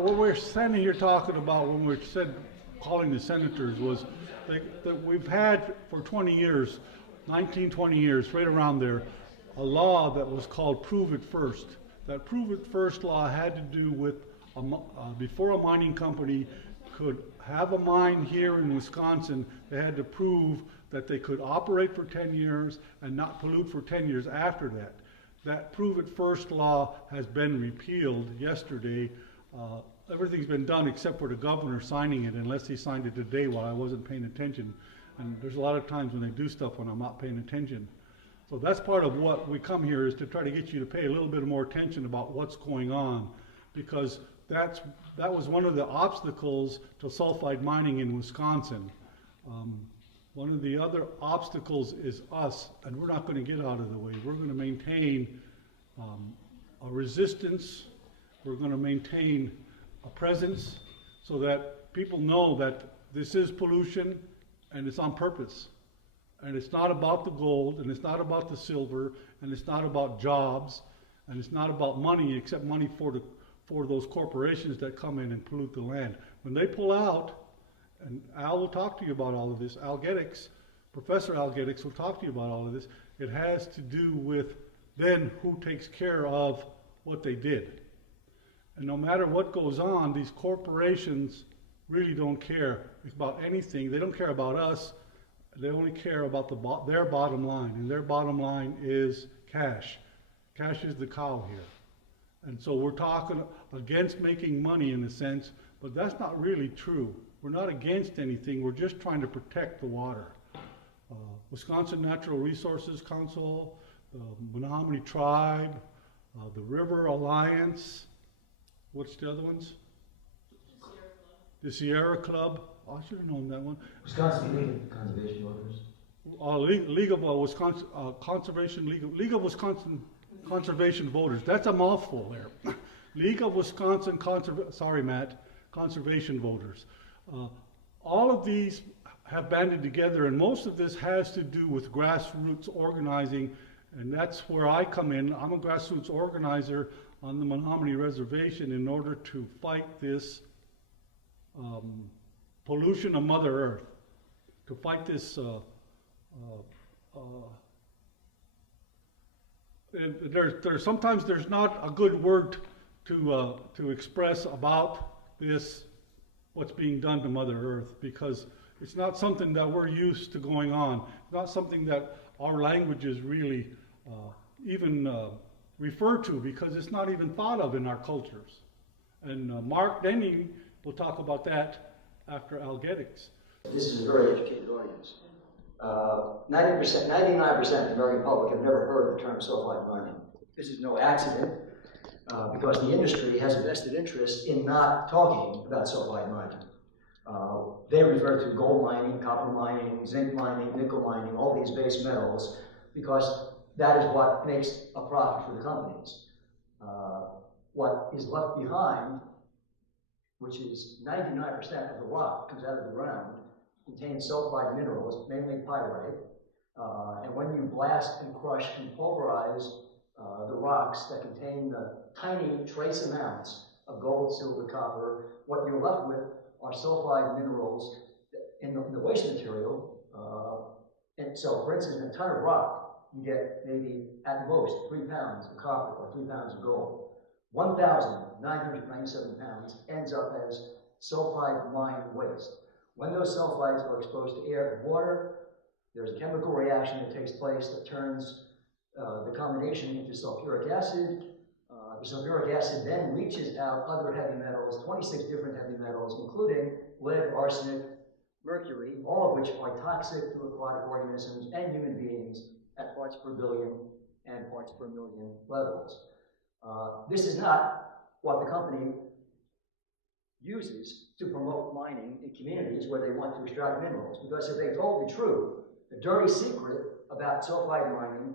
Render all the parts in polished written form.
what we're standing here talking about when we said calling the senators was that we've had for 20 years, 19, 20 years, right around there, a law that was called Prove It First. That Prove It First law had to do with before a mining company could have a mine here in Wisconsin, they had to prove that they could operate for 10 years and not pollute for 10 years after that. That Prove It First law has been repealed yesterday. Everything's been done except for the governor signing it, unless he signed it today while I wasn't paying attention. And there's a lot of times when they do stuff when I'm not paying attention. So that's part of what we come here, is to try to get you to pay a little bit more attention about what's going on, because that was one of the obstacles to sulfide mining in Wisconsin. One of the other obstacles is us, and we're not going to get out of the way. We're going to maintain a resistance. We're going to maintain a presence so that people know that this is pollution and it's on purpose. And it's not about the gold, and it's not about the silver, and it's not about jobs, and it's not about money, except money for those corporations that come in and pollute the land. When they pull out, and Al will talk to you about all of this, Professor Al Geddix will talk to you about all of this, it has to do with then who takes care of what they did. And no matter what goes on, these corporations really don't care about anything. They don't care about us. They only care about their bottom line, and their bottom line is cash. Cash is the cow here. And so we're talking against making money in a sense, but that's not really true. We're not against anything. We're just trying to protect the water. Wisconsin Natural Resources Council, the Menominee Tribe, the River Alliance, what's the other ones? The Sierra Club. Oh, I should have known that one. Wisconsin League of Conservation Voters. League of Wisconsin League of Wisconsin Conservation Voters. That's a mouthful there. League of Wisconsin Conservation Voters. All of these have banded together, and most of this has to do with grassroots organizing, and that's where I come in. I'm a grassroots organizer on the Menominee Reservation in order to fight this pollution of Mother Earth, to fight this sometimes there's not a good word to express about this, what's being done to Mother Earth, because it's not something that we're used to going on. It's not something that our languages really even refer to, because it's not even thought of in our cultures. And Mark Denny will talk about that after Al Geddix. This is a very educated audience. 90%, 99% of the American public have never heard the term sulfide mining. This is no accident, because the industry has a vested interest in not talking about sulfide mining. They refer to gold mining, copper mining, zinc mining, nickel mining, all these base metals, because that is what makes a profit for the companies. What is left behind, which is 99% of the rock that comes out of the ground, contains sulfide minerals, mainly pyrite. And when you blast and crush and pulverize the rocks that contain the tiny trace amounts of gold, silver, copper, what you're left with are sulfide minerals in the waste material. And so, for instance, in a ton of rock, you get maybe at most 3 pounds of copper or 3 pounds of gold. 1,997 pounds ends up as sulfide mine waste. When those sulfides are exposed to air and water, there's a chemical reaction that takes place that turns the combination into sulfuric acid. The sulfuric acid then leaches out other heavy metals, 26 different heavy metals, including lead, arsenic, mercury, all of which are toxic to aquatic organisms and human beings at parts per billion and parts per million levels. This is not what the company uses to promote mining in communities where they want to extract minerals. Because if they told the truth, the dirty secret about sulfide mining,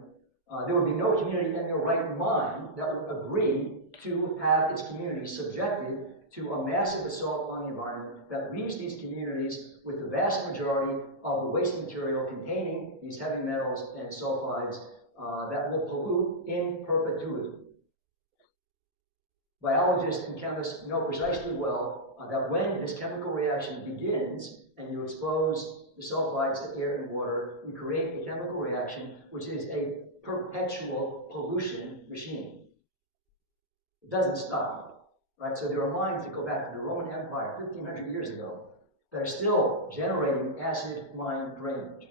there would be no community in their right mind that would agree to have its community subjected to a massive assault on the environment that leaves these communities with the vast majority of the waste material containing these heavy metals and sulfides that will pollute in perpetuity. Biologists and chemists know precisely well that when this chemical reaction begins and you expose the sulfides to air and water, you create a chemical reaction which is a perpetual pollution machine. It doesn't stop, right? So there are mines that go back to the Roman Empire 1,500 years ago that are still generating acid mine drainage.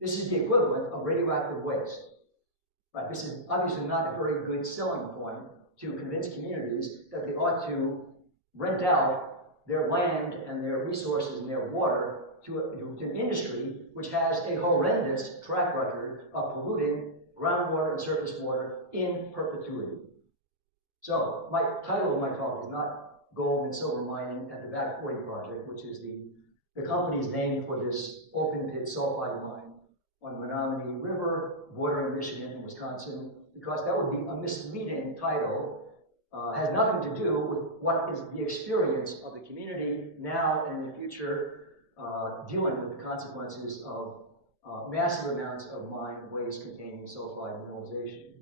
This is the equivalent of radioactive waste. Right? This is obviously not a very good selling point to convince communities that they ought to rent out their land and their resources and their water to an industry which has a horrendous track record of polluting groundwater and surface water in perpetuity. So, my title of my talk is not Gold and Silver Mining at the Back 40 Project, which is the company's name for this open pit sulfide mine on Menominee River, bordering Michigan and Wisconsin, because that would be a misleading title. Has nothing to do with what is the experience of the community now and in the future, dealing with the consequences of massive amounts of mine waste containing sulfide mineralization.